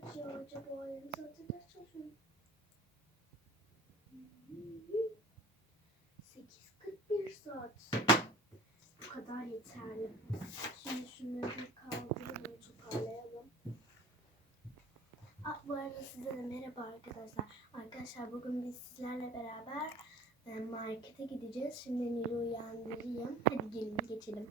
kaç ya acaba? Yarım saattir ders çalışıyorum. 8.41 saat. Bu kadar yeterli. Şimdi şunları kaldıralım, toparlayalım. Aa, bu arada size de merhaba arkadaşlar. Arkadaşlar bugün biz sizlerle beraber e, markete gideceğiz. Şimdi Nil'i uyandırayım. Hadi gelin geçelim.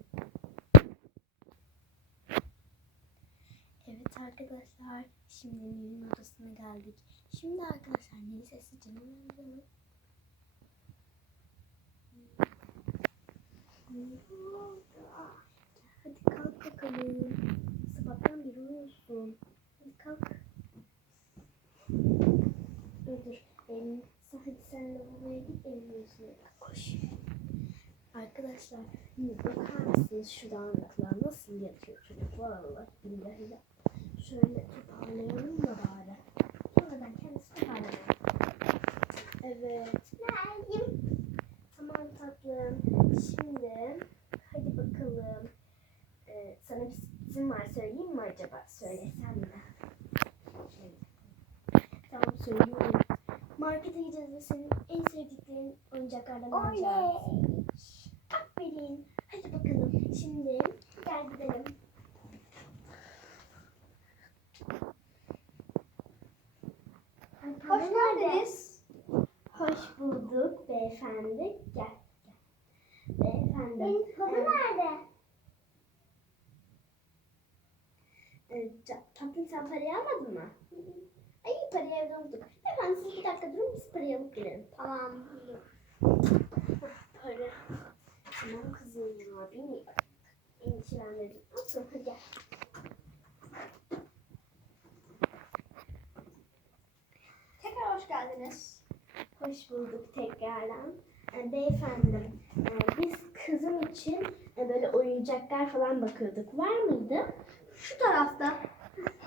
Arkadaşlar, şimdi Nil'in odasına geldik. Şimdi arkadaşlar. Nil orada. Hadi kalk bakalım. Sabahtan beri uyuyorsun. Hadi kalk. Dur dur. Elini, hadi sen lavaboya git elini yüzüne. Koş. Arkadaşlar bakar mısınız şu dağınıklığa nasıl yatıyor çocuk vallahi billahi de. Şöyle toparlayalım da bari. Sonradan kendisi toparlanır. Evet. Nergim. Tamam tatlım. Şimdi hadi bakalım. Ee, sana bir sürprizim var söyleyeyim mi acaba? Söylesem mi? Şöyle. Tamam söylüyorum. Markete gideceğiz ve senin en sevdiklerin oyuncaklardan alacağız. Aferin. Hadi bakalım. Şimdi gel gidelim. Hoş geldiniz. Hoş bulduk beyefendi. Gel. Beyefendi. Benim kapı nerede? E, tatlım sen parayı almadın mı? Ay parayı evde unuttuk. Efendim siz bir dakika durun biz parayı alıp gelelim. Tamam. Para. Tamam kızım ya beni endişelendirdin. Hadi gel. Tekrar hoş geldiniz. Hoş bulduk tekrardan. E, beyefendi e, biz kızım için e, böyle oyuncaklar falan bakıyorduk. Var mıydı? Şu tarafta.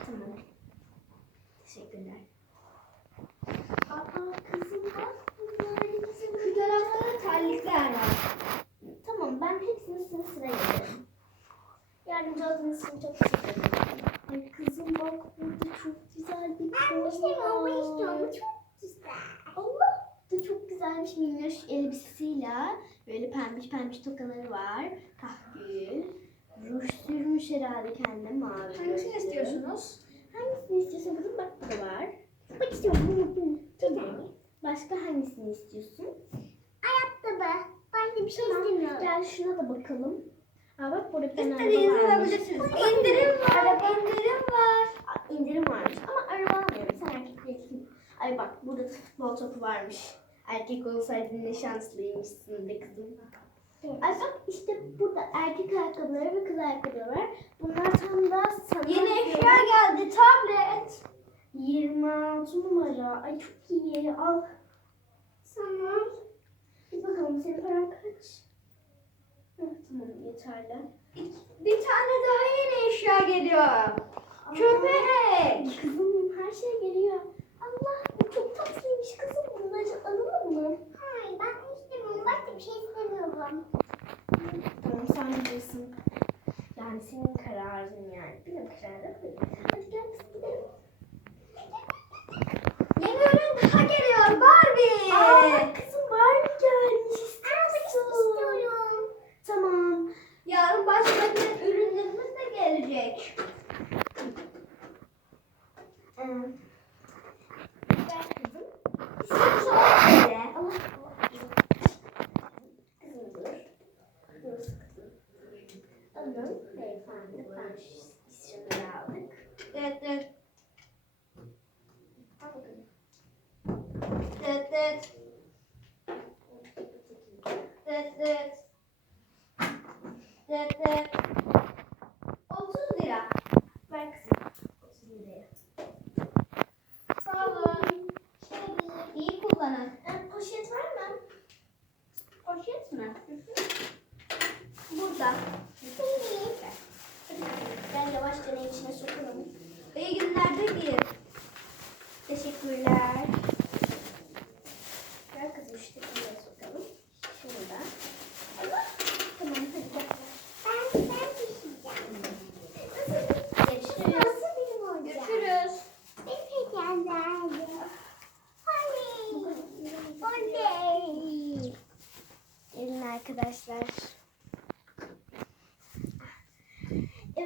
Tamam. Teşekkürler. Aa kızım bak. bunlar kızım. Şu tarafta da terlikler var. Tamam ben hepsini sıra sıra yazarım. Yardımcı olduğunuz için çok teşekkür ederim. Ay kızım bak burada çok güzel bir Ben bir şey olmak istiyorum. Çok güzel. Allah da çok güzelmiş minnoş elbisesiyle. Böyle pembiş pembiş tokaları var. Kahgül. Ruj sürmüş herhalde kendine mavi. Hangisini istiyorsunuz? Hangisini istiyorsun kızım? Bak bu da var. Bak istiyorum. Tamam. Başka hangisini istiyorsun? Ayakkabı. Ben de bir şey Tamam, istemiyorum. Gel şuna da bakalım. Aa bak burada bir tane İstediğinizi araba varmış. alabilirsiniz. İndirim var. Araba İndirim var. Aa, indirim varmış ama araba almıyorum. Sen erkek değilsin. Ay bak burada da futbol topu varmış. Erkek olsaydın ne şanslıymışsın be kızım. Ay bak işte burada erkek ayakkabıları ve kız ayakkabıları var. Bunlar tam da sana Yeni eşya geldi. Tablet. 26 numara. Ay çok iyi. Al. Tamam. Bir bakalım senin paran kaç? Hı, tamam yeterli. Bir tane daha yeni eşya geliyor. Köpek. Kızım her şey geliyor. Allah bu çok tatlıymış kızım. Bunları alalım mı? Hayır ben istemiyorum. Başka bir şey istemiyorum. Tamam sen bilirsin. Yani senin kararın yani. Benim kararım değil. Hadi gel kızım gidelim. Yeni ürün daha geliyor Barbie. Aa kızım Barbie gelmiş. İstiyorsun. istiyorum. Tamam. Yarın başka bir ürünlerimiz de gelecek. Ee, gel kızım. İstiyorsan söyle. Allah Allah. Kızım dur. Dur kızım. Alın beyefendi. Ben şu- biz şunları aldık. Evet evet. Al bakalım. Evet evet. Evet evet. Evet evet. 30 lira. Ver kızım. 30 liraya. Sağ olun. İyi kullanın. Ee, poşet var mi? Burada. Ben yavaşça ne içine sokalım. İyi günler de Teşekkürler. Ver kızım şu tekine sokalım. Şunu da. Allah. Tamam hadi gel. Ben, ben pişireceğim. Görüşürüz. Görüşürüz.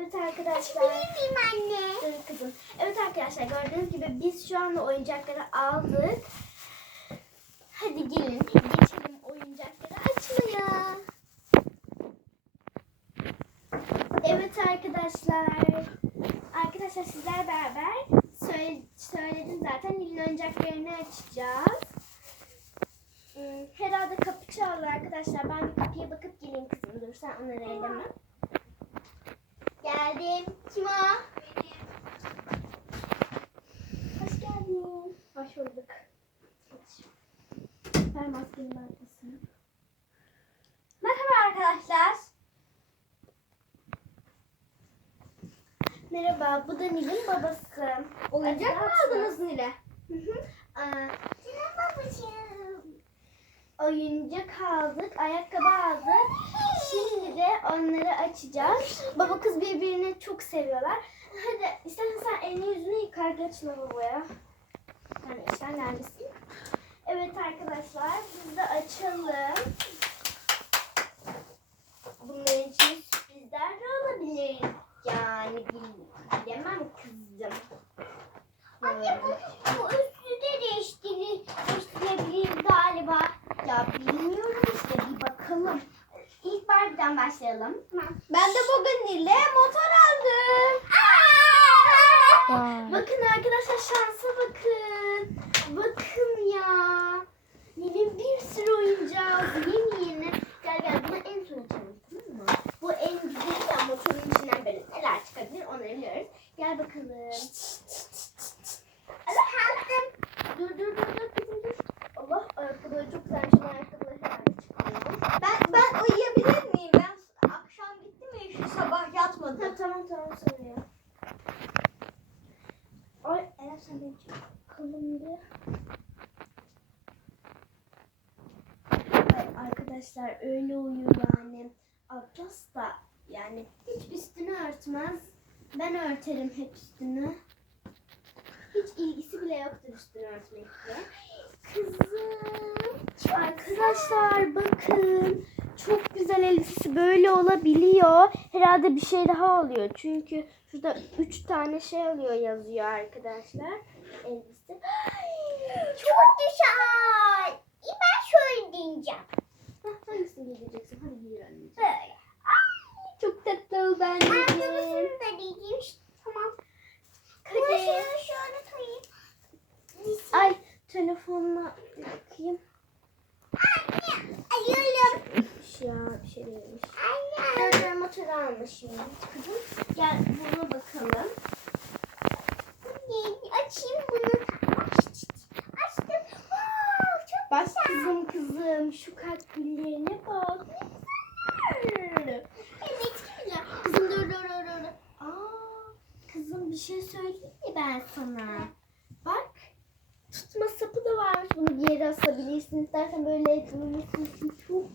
Arkadaşlar. miyim anne? Dur kızım. Evet arkadaşlar gördüğünüz gibi biz şu anda oyuncakları aldık. Hadi gelin geçelim oyuncakları açmaya. Evet arkadaşlar. Arkadaşlar sizler beraber söyle, söyledim zaten. Nil'in oyuncaklarını açacağız. Hmm, Herhalde kapı çaldı arkadaşlar. Ben bir kapıya bakıp geleyim kızım. Dur sen onları eyleme. Geldim. Kim o? Hoş geldin. Hoş bulduk. Ver maskenin arkasını. Merhaba arkadaşlar. Merhaba, bu da Nil'in babası. Oyuncak mı aldınız Nile? Hı hı. Aa, Canım babacığım. Oyuncak aldık, ayakkabı aldık. Şimdi de onları açacağız. Baba kız birbirini çok seviyorlar. Hadi istersen sen elini yüzünü yıkar geç lavaboya. Yani işten gelmesin. Evet arkadaşlar biz de açalım. Bunların için sürprizler de olabilir. Yani bil- bilemem kızım. Anne bu, bu üstü de değiştirir, değiştirebilir galiba. Ya bilmiyorum işte bir bakalım. İlk Barbie'den başlayalım. Ben de bugün Nil'e motor aldım. Bakın arkadaşlar şansa bakın. Bakın ya. Nil'in bir sürü oyuncağı aldı. Yeni yeni. Gel gel buna en son açalım tamam mı? Bu en güzeli ya motorun içinden böyle neler çıkabilir onları biliyoruz. Gel bakalım. Aldım. Dur dur dur dur kızım dur. Allah ayakkabıları çok güzel. Şu ayakkabıları herhalde çıkıyor. Ben, ben uyuyabilir miyim? Ben akşam gittim ya şu sabah yatmadım. Ha, tamam tamam söylüyor. Ay Eren sen beni çek. Bakalım bir. Ay, arkadaşlar öyle uyuyor yani. Atlas da yani hiç üstünü örtmez. Ben örterim hep üstünü. Hiç ilgisi bile yoktur üstünü örtmekle. Kızım. Arkadaşlar bakın. Çok güzel elbisesi böyle olabiliyor. Herhalde bir şey daha oluyor. Çünkü şurada üç tane şey oluyor yazıyor arkadaşlar. Elbise. Çok güzel. Ben şöyle diyeceğim. Hangisini giyeceksin? Hadi giy anneciğim. Böyle. Çok tatlı oldu anneciğim. Ayakkabısını da diyeceğim. Tamam. Hadi. şöyle şöyle koyayım. Ay telefonla bakayım. Anne. Ayıyorum. Ya bir şey değilmiş. Anne. Ben motor almışım. Kızım gel buna bakalım. Açayım bunu. Aç- Açtım. Wow, çok Bak güzel. kızım kızım şu kalp güllerine bak. Evet güzel. Kızım dur dur dur dur. Aa, kızım bir şey söyleyeyim mi ben sana? Bak tutma sapı da varmış. Bunu bir yere asabilirsin. İstersen böyle için çok